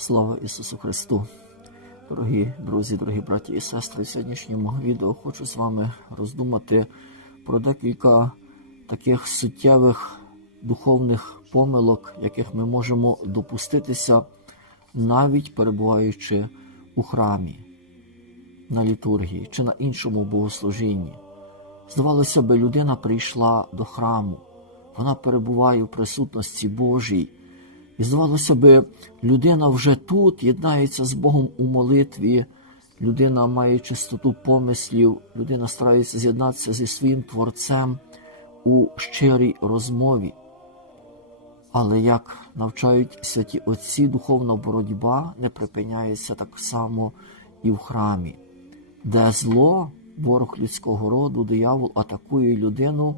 Слава Ісусу Христу! Дорогі друзі, дорогі браті і сестри, в сьогоднішньому відео хочу з вами роздумати про декілька таких суттєвих духовних помилок, яких ми можемо допуститися, навіть перебуваючи у храмі, на літургії чи на іншому богослужінні. Здавалося би, людина прийшла до храму, вона перебуває в присутності Божій. І здавалося би, людина вже тут єднається з Богом у молитві, людина має чистоту помислів, людина старається з'єднатися зі своїм Творцем у щирій розмові. Але як навчають святі Отці, духовна боротьба не припиняється так само і в храмі, де зло, ворог людського роду, диявол атакує людину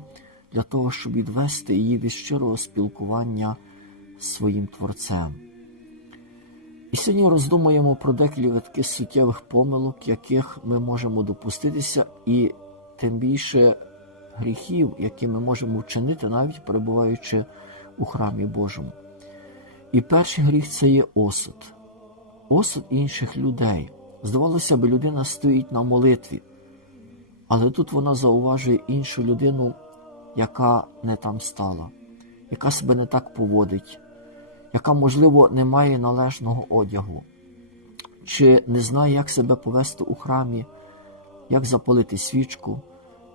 для того, щоб відвести її від щирого спілкування своїм Творцем. І сьогодні роздумуємо про декілька суттєвих помилок, яких ми можемо допуститися, і тим більше гріхів, які ми можемо вчинити, навіть перебуваючи у храмі Божому. І перший гріх це є осуд, осуд інших людей. Здавалося б, людина стоїть на молитві, але тут вона зауважує іншу людину, яка не там стала, яка себе не так поводить яка, можливо, не має належного одягу, чи не знає, як себе повести у храмі, як запалити свічку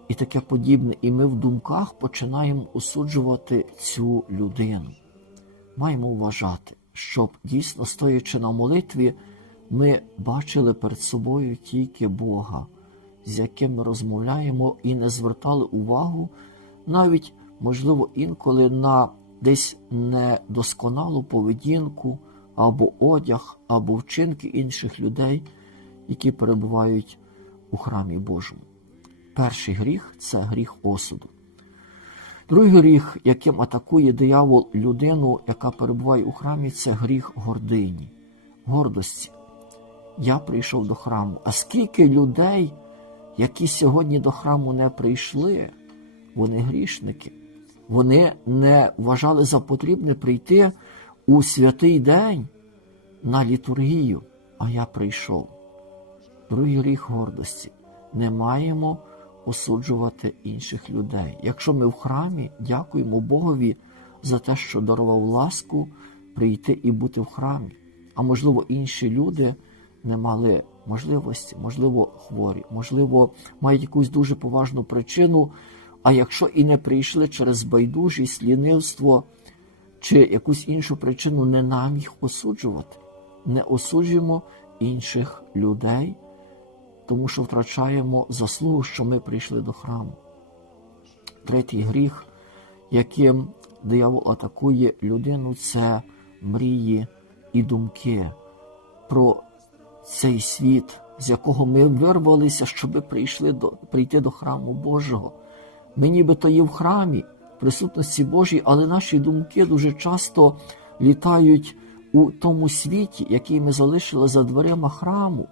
і таке подібне. І ми в думках починаємо осуджувати цю людину. Маємо вважати, щоб дійсно стоячи на молитві, ми бачили перед собою тільки Бога, з яким ми розмовляємо, і не звертали увагу навіть, можливо, інколи на десь недосконалу поведінку або одяг, або вчинки інших людей, які перебувають у храмі Божому. Перший гріх це гріх осуду. Другий гріх, яким атакує диявол людину, яка перебуває у храмі, це гріх гордині, гордості. Я прийшов до храму. А скільки людей, які сьогодні до храму не прийшли, вони грішники. Вони не вважали за потрібне прийти у святий день на літургію, а я прийшов. Другий гріх гордості. Не маємо осуджувати інших людей. Якщо ми в храмі, дякуємо Богові за те, що дарував ласку прийти і бути в храмі. А можливо, інші люди не мали можливості, можливо, хворі, можливо, мають якусь дуже поважну причину. А якщо і не прийшли через байдужість, лінивство чи якусь іншу причину, не нам їх осуджувати. Не осуджуємо інших людей, тому що втрачаємо заслугу, що ми прийшли до храму. Третій гріх, яким диявол атакує людину, це мрії і думки про цей світ, з якого ми вирвалися, щоб прийшли до, прийти до храму Божого. Ми нібито є в храмі, в присутності Божій, але наші думки дуже часто літають у тому світі, який ми залишили за дверима храму.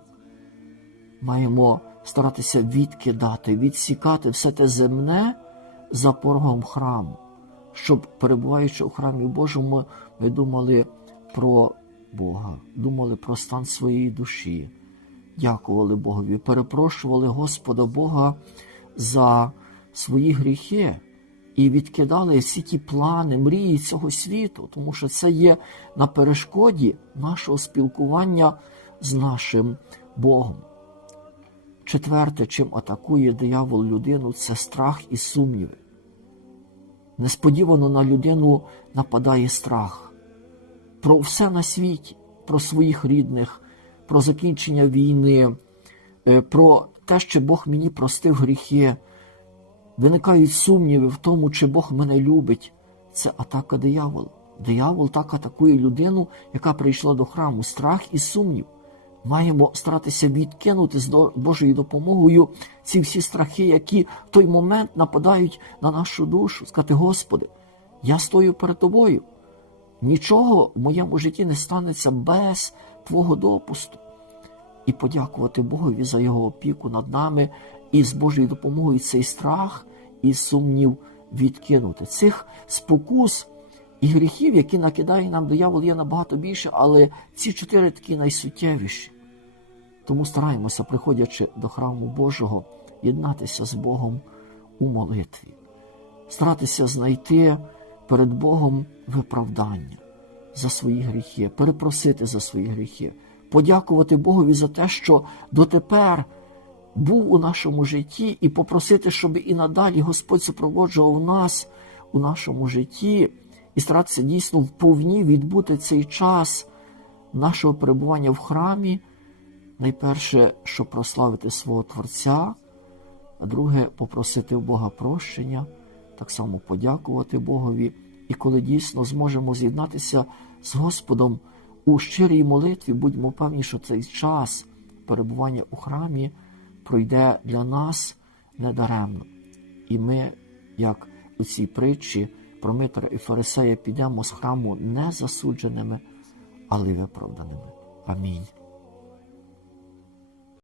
Маємо старатися відкидати, відсікати все те земне за порогом храму, щоб, перебуваючи у храмі Божому, ми думали про Бога, думали про стан своєї душі, дякували Богові, перепрошували Господа Бога за свої гріхи і відкидали всі ті плани, мрії цього світу, тому що це є на перешкоді нашого спілкування з нашим Богом. Четверте, чим атакує диявол людину, це страх і сумніви. Несподівано на людину нападає страх про все на світі, про своїх рідних, про закінчення війни, е, про те, що Бог мені простив гріхи. Виникають сумніви в тому, чи Бог мене любить. Це атака диявола. Диявол так атакує людину, яка прийшла до храму. Страх і сумнів. Маємо старатися відкинути з Божою допомогою ці всі страхи, які в той момент нападають на нашу душу. Сказати, Господи, я стою перед тобою. Нічого в моєму житті не станеться без Твого допусту. І подякувати Богові за його опіку над нами і з Божою допомогою цей страх і сумнів відкинути. Цих спокус І гріхів, які накидає нам диявол, є набагато більше, але ці чотири такі найсуттєвіші. Тому стараємося, приходячи до храму Божого, єднатися з Богом у молитві, старатися знайти перед Богом виправдання за свої гріхи, перепросити за свої гріхи, подякувати Богові за те, що дотепер був у нашому житті, і попросити, щоб і надалі Господь супроводжував нас у нашому житті, і старатися дійсно вповні відбути цей час нашого перебування в храмі. Найперше, щоб прославити свого Творця, а друге попросити в Бога прощення, так само подякувати Богові. І коли дійсно зможемо з'єднатися з Господом у щирій молитві, будьмо певні, що цей час перебування у храмі пройде для нас недаремно. І ми, як у цій притчі про Митра і Фарисея, підемо з храму не засудженими, але виправданими. Амінь.